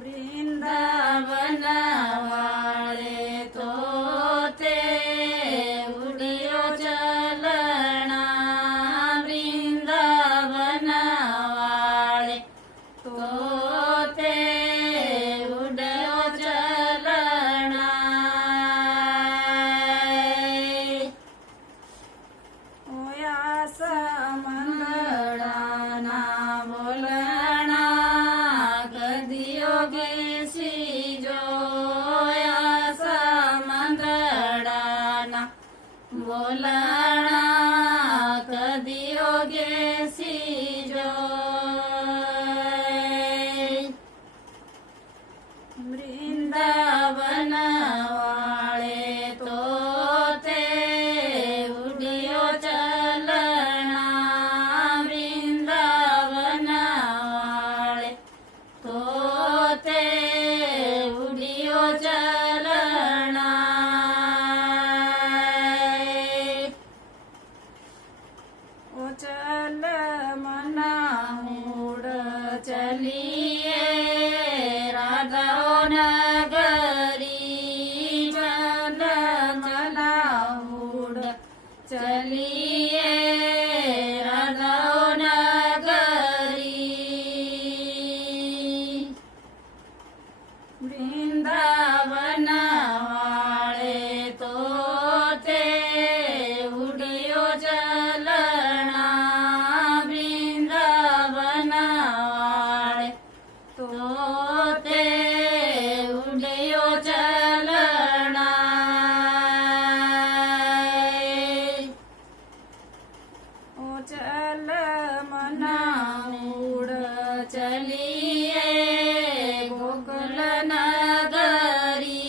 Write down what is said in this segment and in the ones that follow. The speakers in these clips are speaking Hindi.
वृंदावन वाले तोते उड़ियो चलना वृंदावन वाले तोते उड़ियो चलना ओया समंदड़ाना बोलना कदियो गेसी जोया समंदड़ाना बोलना कदियो गेसी जो वृंदावन वाले तोते उड़ियो चलना वृंदावन वाले तोते उड़ियो चलना ओ चल मना उड़ चलिए राधाओ नगरी चल मना उड़ चलिए राधाओ नगरी वृंदावन वाले तोते उड़ियो चलना वृंदावन वाले तोते उड़ियो चलना ओ चल मना उड़ चलिए गोकुल नगरी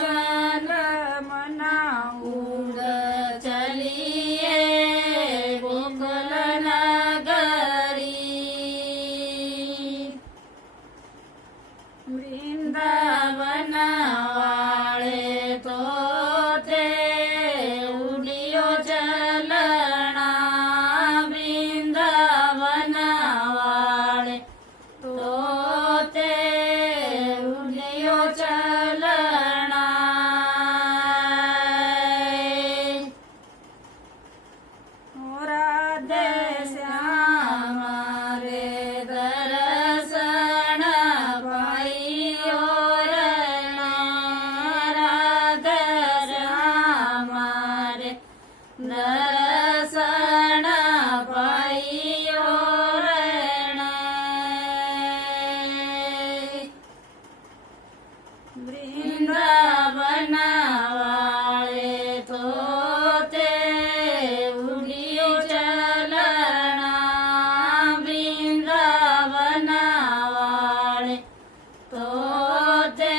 चल मना उड़ चलिए गोकुल नगरी वृंदावन वाले तोते उड़ियो चलना वृंदावन वाले तोते उड़ियो चलना राधे श्याम रे दर्शन पाइयो रणा राधे श्याम रे दर्शन पाइयो रणा वृंदावन वाले तोते उड़ियो चलना वृंदावन वाले तोते